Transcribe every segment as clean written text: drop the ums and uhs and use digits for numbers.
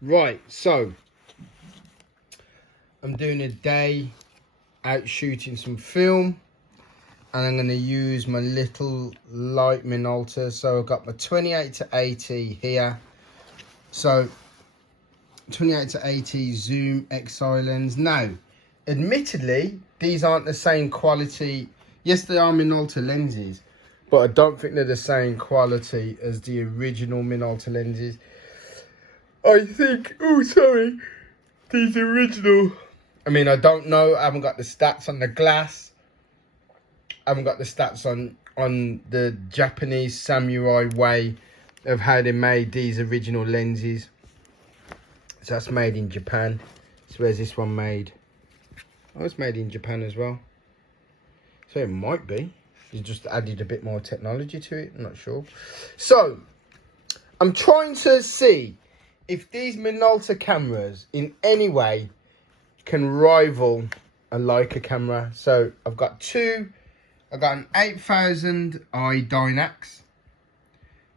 Right, so I'm doing a day out shooting some film, and I'm going to use my little light Minolta. So I've got my 28 to 80 here. So 28 to 80 zoom XI lens. Now, admittedly, these aren't the same quality. Yes, they are Minolta lenses, but I don't think they're the same quality as the original Minolta lenses. I think, oh sorry, these original, I mean, I don't know, I haven't got the stats on the glass. I haven't got the stats on the Japanese samurai way of how they made these original lenses. So that's made in Japan. So where's this one made? Oh, it's made in Japan as well. So it might be. You just added a bit more technology to it. I'm not sure. So I'm trying to see if these Minolta cameras in any way can rival a Leica camera. So I've got an 8000i Dynax,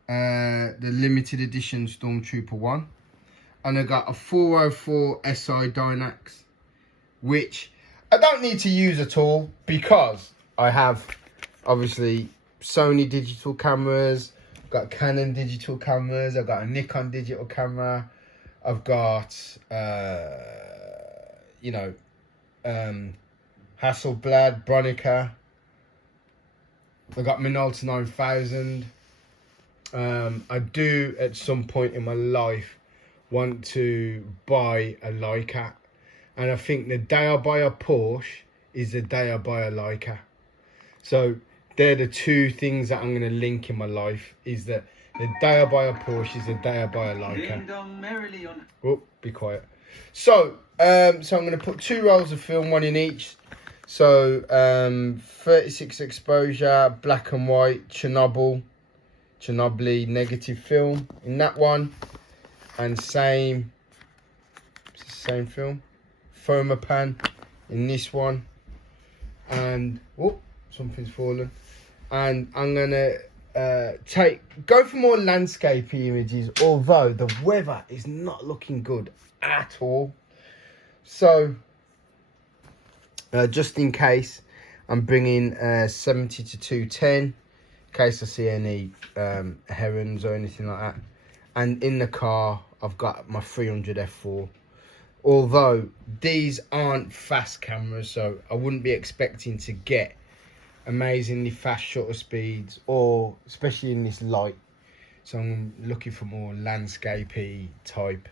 the limited edition Stormtrooper 1. And I got a 404 SI Dynax, which I don't need to use at all because I have obviously Sony digital cameras, I've got Canon digital cameras, I've got a Nikon digital camera, I've got Hasselblad, Bronica, I've got Minolta 9000. I do at some point in my life want to buy a Leica, and I think the day I buy a Porsche is the day I buy a Leica. So they're the two things that I'm going to link in my life, is that the day I buy a Porsche is the day I buy a Leica. Oh, be quiet. So I'm going to put 2 rolls of film, 1 in each. So 36 exposure, black and white, Chernobyl negative film in that one. And same film, Fomapan in this one. And oh, something's fallen. And I'm gonna go for more landscapey images, although the weather is not looking good at all. So just in case, I'm bringing 70 to 210 in case I see any herons or anything like that. And in the car, I've got my 300 f4. Although these aren't fast cameras, so I wouldn't be expecting to get amazingly fast shutter speeds, or especially in this light. So I'm looking for more landscapey type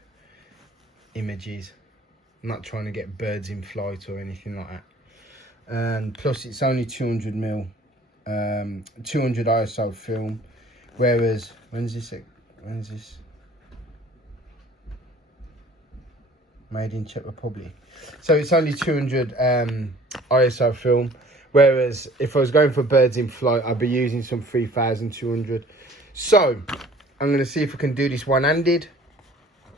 images. I'm not trying to get birds in flight or anything like that. And plus, it's only 200mm, 200 ISO film. Whereas, when's this? Made in Czech Republic. So it's only 200 ISO film. Whereas if I was going for birds in flight, I'd be using some 3200. So I'm going to see if I can do this one-handed.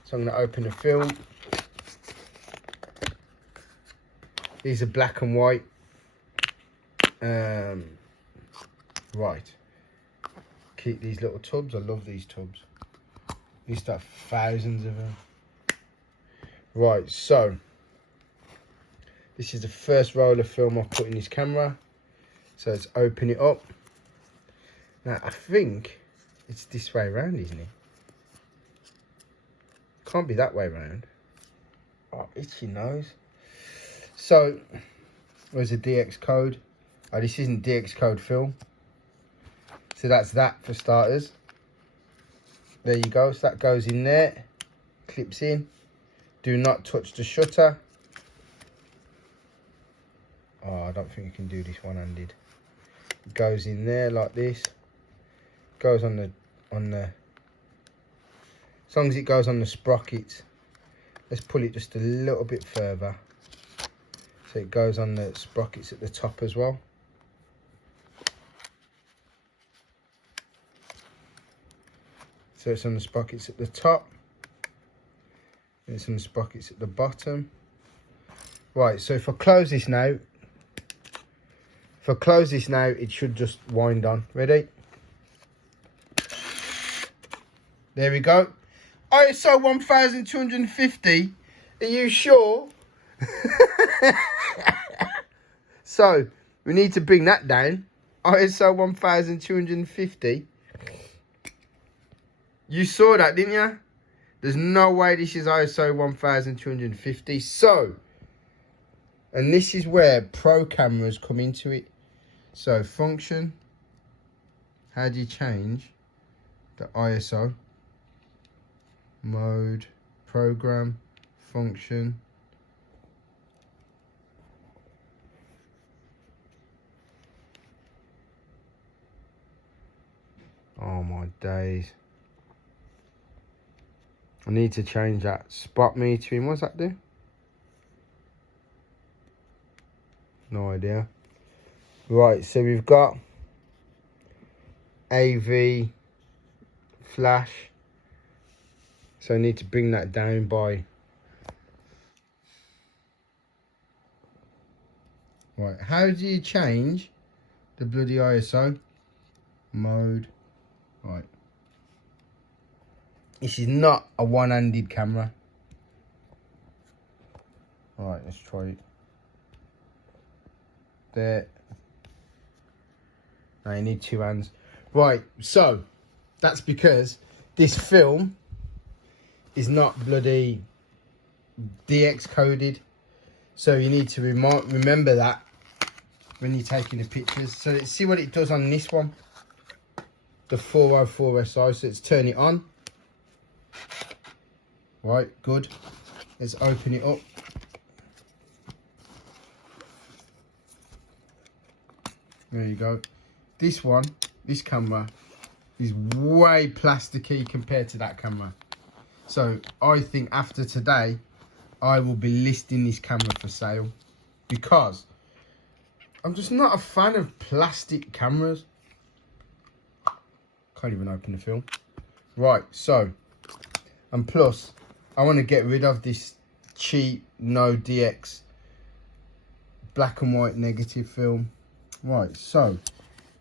So I'm going to open the film. These are black and white. Right. Keep these little tubs. I love these tubs. I used to have thousands of them. Right, so this is the first roll of film I've put in this camera. So let's open it up. Now I think it's this way around, isn't it? Can't be that way around. Oh, itchy nose. So where's the DX code? Oh, this isn't DX code film. So that's that for starters. There you go. So that goes in there, clips in. Do not touch the shutter. Oh, I don't think you can do this one-handed. It goes in there like this. Goes on the as long as it goes on the sprockets. Let's pull it just a little bit further. So it goes on the sprockets at the top as well. So it's on the sprockets at the top. And it's on the sprockets at the bottom. Right, so if I close this now, it should just wind on. Ready? There we go. ISO 1250. Are you sure? So, we need to bring that down. ISO 1250. You saw that, didn't you? There's no way this is ISO 1250. So, and this is where pro cameras come into it. So, function. How do you change the ISO? Mode, program, function. Oh my days. I need to change that spot metering. What's that do? No idea. Right, so we've got AV flash. So I need to bring that down by... Right, how do you change the bloody ISO? Mode. Right. This is not a one-handed camera. Alright, let's try it. There. Now you need two hands. Right, so that's because this film is not bloody DX coded. So you need to remember that when you're taking the pictures. So let's see what it does on this one. The 404 SI. So let's turn it on. Right, good. Let's open it up. There you go. This one, this camera, is way plasticky compared to that camera. So I think after today, I will be listing this camera for sale because I'm just not a fan of plastic cameras. Can't even open the film. Right, so, and plus, I want to get rid of this cheap, no DX, black and white negative film. Right, so,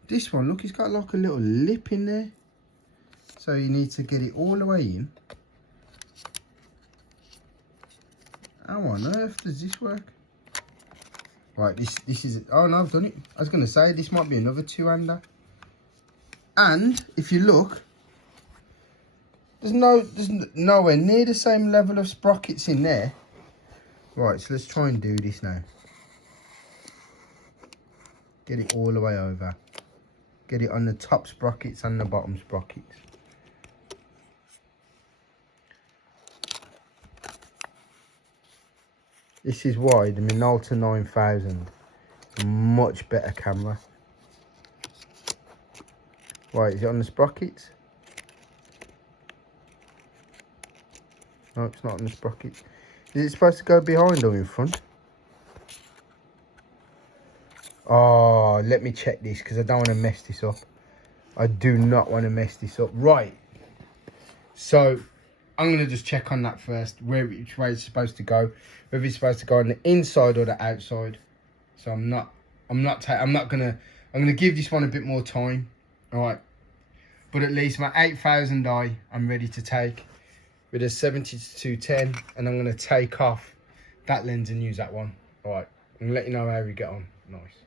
this one, look, it's got like a little lip in there. So you need to get it all the way in. How on earth does this work? Right, this is, oh no, I've done it. I was going to say, this might be another two-hander. And, if you look, there's nowhere near the same level of sprockets in there. Right, so let's try and do this now. Get it all the way over. Get it on the top sprockets and the bottom sprockets. This is why the Minolta 9000 is a much better camera. Right, is it on the sprockets? No, it's not on the sprockets. Is it supposed to go behind or in front? Oh, let me check this because I don't want to mess this up. I do not want to mess this up. Right. So, I'm going to just check on that first, which way it's supposed to go. Whether it's supposed to go on the inside or the outside. So I'm gonna give this one a bit more time. Alright. But at least my 8000i I'm ready to take with a 70-210, and I'm gonna take off that lens and use that one. Alright. I'm gonna let you know how we get on. Nice.